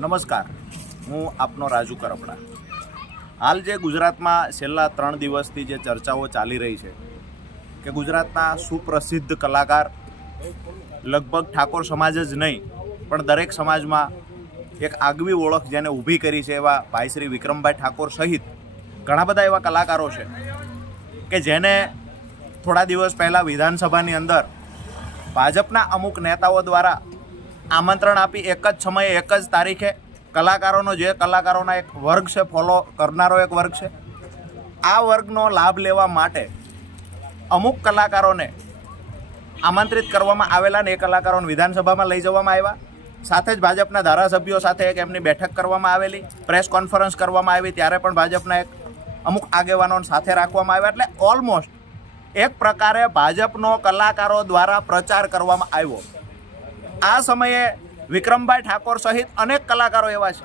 નમસ્કાર. હું આપનો રાજુ કરપડા. હાલ જે ગુજરાતમાં છેલ્લા ત્રણ દિવસથી જે ચર્ચાઓ ચાલી રહી છે કે ગુજરાતના સુપ્રસિદ્ધ કલાકાર લગભગ ઠાકોર સમાજ જ નહીં, પણ દરેક સમાજમાં એક આગવી ઓળખ જેને ઊભી કરી છે એવા ભાઈ શ્રી વિક્રમભાઈ ઠાકોર સહિત ઘણા બધા એવા કલાકારો છે કે જેને થોડા દિવસ પહેલાં વિધાનસભાની અંદર ભાજપના અમુક નેતાઓ દ્વારા આમંત્રણ આપી એક જ સમયે એક જ તારીખે કલાકારોનો જે કલાકારોના એક વર્ગ છે ફોલો કરનારો એક વર્ગ છે. આ વર્ગનો લાભ લેવા માટે અમુક કલાકારોને આમંત્રિત કરવામાં આવેલા ને એ કલાકારોને વિધાનસભામાં લઈ જવામાં આવ્યા. સાથે જ ભાજપના ધારાસભ્યો સાથે એક એમની બેઠક કરવામાં આવેલી, પ્રેસ કોન્ફરન્સ કરવામાં આવી, ત્યારે પણ ભાજપના એક અમુક આગેવાનોને સાથે રાખવામાં આવ્યા. એટલે ઓલમોસ્ટ એક પ્રકારે ભાજપનો કલાકારો દ્વારા પ્રચાર કરવામાં આવ્યો. આ સમયે વિક્રમભાઈ ઠાકોર સહિત અનેક કલાકારો એવા છે.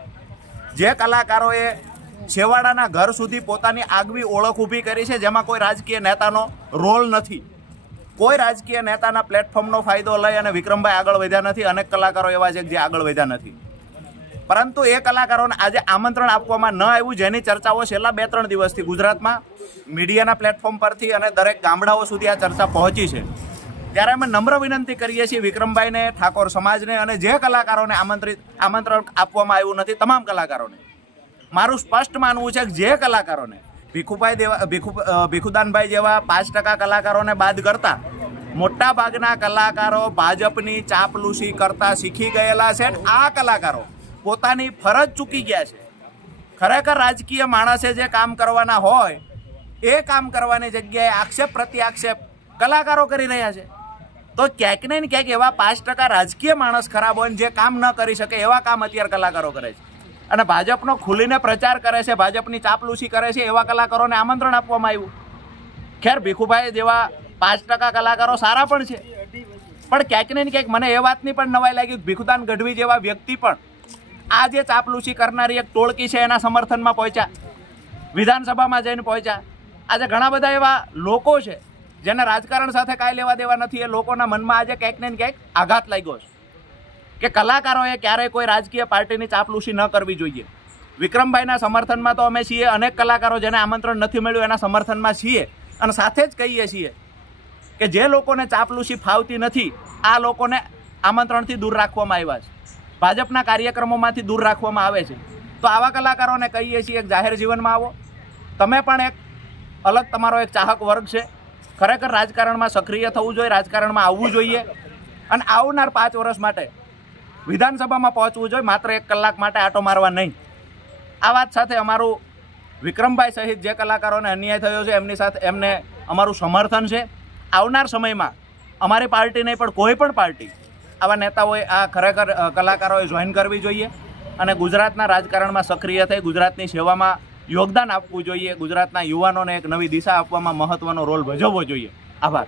જે કલાકારોએ છેવાડાના ઘર સુધી પોતાની આગવી ઓળખ ઊભી કરી છે, જેમાં કોઈ રાજકીય નેતાનો રોલ નથી. કોઈ રાજકીય નેતાના પ્લેટફોર્મનો ફાયદો લઈ અને વિક્રમભાઈ આગળ વધ્યા નથી, અનેક કલાકારો એવા છે જે આગળ વધ્યા નથી. પરંતુ એ કલાકારોને આજે આમંત્રણ આપવામાં ન આવ્યું, જેની ચર્ચાઓ છેલ્લા બે ત્રણ દિવસથી ગુજરાતમાં મીડિયાના પ્લેટફોર્મ પરથી અને દરેક ગામડાઓ સુધી આ ચર્ચા પહોંચી છે. ત્યારે અમે નમ્ર વિનંતી કરીએ છીએ વિક્રમભાઈને, ઠાકોર સમાજને અને જે કલાકારોને આમંત્રિત આમંત્રણ આપવામાં આવ્યું નથી, તમામ કલાકારોને. મારું સ્પષ્ટ માનવું છે કે જે કલાકારોને, ભીખુભાઈ દેવા ભીખુ ભીખુદાનભાઈ જેવા પાંચ ટકા કલાકારોને બાદ કરતા મોટા ભાગના કલાકારો ભાજપની ચાપલુસી કરતા શીખી ગયેલા છે આ કલાકારો પોતાની ફરજ ચૂકી ગયા છે. ખરેખર રાજકીય માણસે જે કામ કરવાના હોય, એ કામ કરવાની જગ્યાએ આક્ષેપ પ્રતિ આક્ષેપ કલાકારો કરી રહ્યા છે. તો ક્યાંક ને ક્યાંક એવા પાંચ ટકા રાજકીય માણસ ખરાબ હોય જે કામ ન કરી શકે એવા કામ અત્યારે કલાકારો કરે છે. અને ભાજપનો ખુલીને પ્રચાર કરે છે, ભાજપની ચાપલૂસી કરે છે, એવા કલાકારોને આમંત્રણ આપવામાં આવ્યું. ખેર ભીખુભાઈ જેવા પાંચ ટકા કલાકારો સારા પણ છે. પણ ક્યાંક ને ક્યાંક મને એ વાતની પણ નવાઈ લાગી, ભીખુદાન ગઢવી જેવા વ્યક્તિ પણ આ જે ચાપલૂસી કરનારી એક ટોળકી છે એના સમર્થનમાં પહોંચ્યા. વિધાનસભામાં જઈને પહોંચ્યા. આજે ઘણા બધા એવા લોકો છે જેને રાજકારણ સાથે કાંઈ લેવા દેવા નથી, એ લોકોના મનમાં આજે ક્યાંક ને ક્યાંક આઘાત લાગ્યો છે. કે કલાકારોએ ક્યારેય કોઈ રાજકીય પાર્ટીની ચાપલુસી ન કરવી જોઈએ. વિક્રમભાઈના સમર્થનમાં તો અમે છીએ, અનેક કલાકારો જેને આમંત્રણ નથી મળ્યું, એના સમર્થનમાં છીએ. અને સાથે જ કહીએ છીએ કે જે લોકોને ચાપલુસી ફાવતી નથી, આ લોકોને આમંત્રણથી દૂર રાખવામાં આવ્યા છે. ભાજપના કાર્યક્રમોમાંથી દૂર રાખવામાં આવે છે. તો આવા કલાકારોને કહીએ છીએ, એક જાહેર જીવનમાં આવો. તમે પણ એક અલગ તમારો એક ચાહક વર્ગ છે. ખરેખર રાજકારણમાં સક્રિય થવું જોઈએ, રાજકારણમાં આવવું જોઈએ અને આવનાર પાંચ વર્ષ માટે વિધાનસભામાં પહોંચવું જોઈએ, માત્ર એક કલાક માટે આટો મારવા નહીં. આ વાત સાથે અમારું વિક્રમભાઈ સહિત જે કલાકારોને અન્યાય થયો છે, એમની સાથે એમને અમારું સમર્થન છે. આવનાર સમયમાં અમારી પાર્ટી નહીં, પણ કોઈ પણ પાર્ટી આવા નેતાઓએ આ ખરેખર કલાકારોએ જોઈન કરવી જોઈએ અને ગુજરાતના રાજકારણમાં સક્રિય થઈ, ગુજરાતની સેવામાં યોગદાન આપવું જોઈએ. ગુજરાતના યુવાનોને એક નવી દિશા આપવામાં મહત્વનો રોલ ભજવવો જોઈએ. આભાર.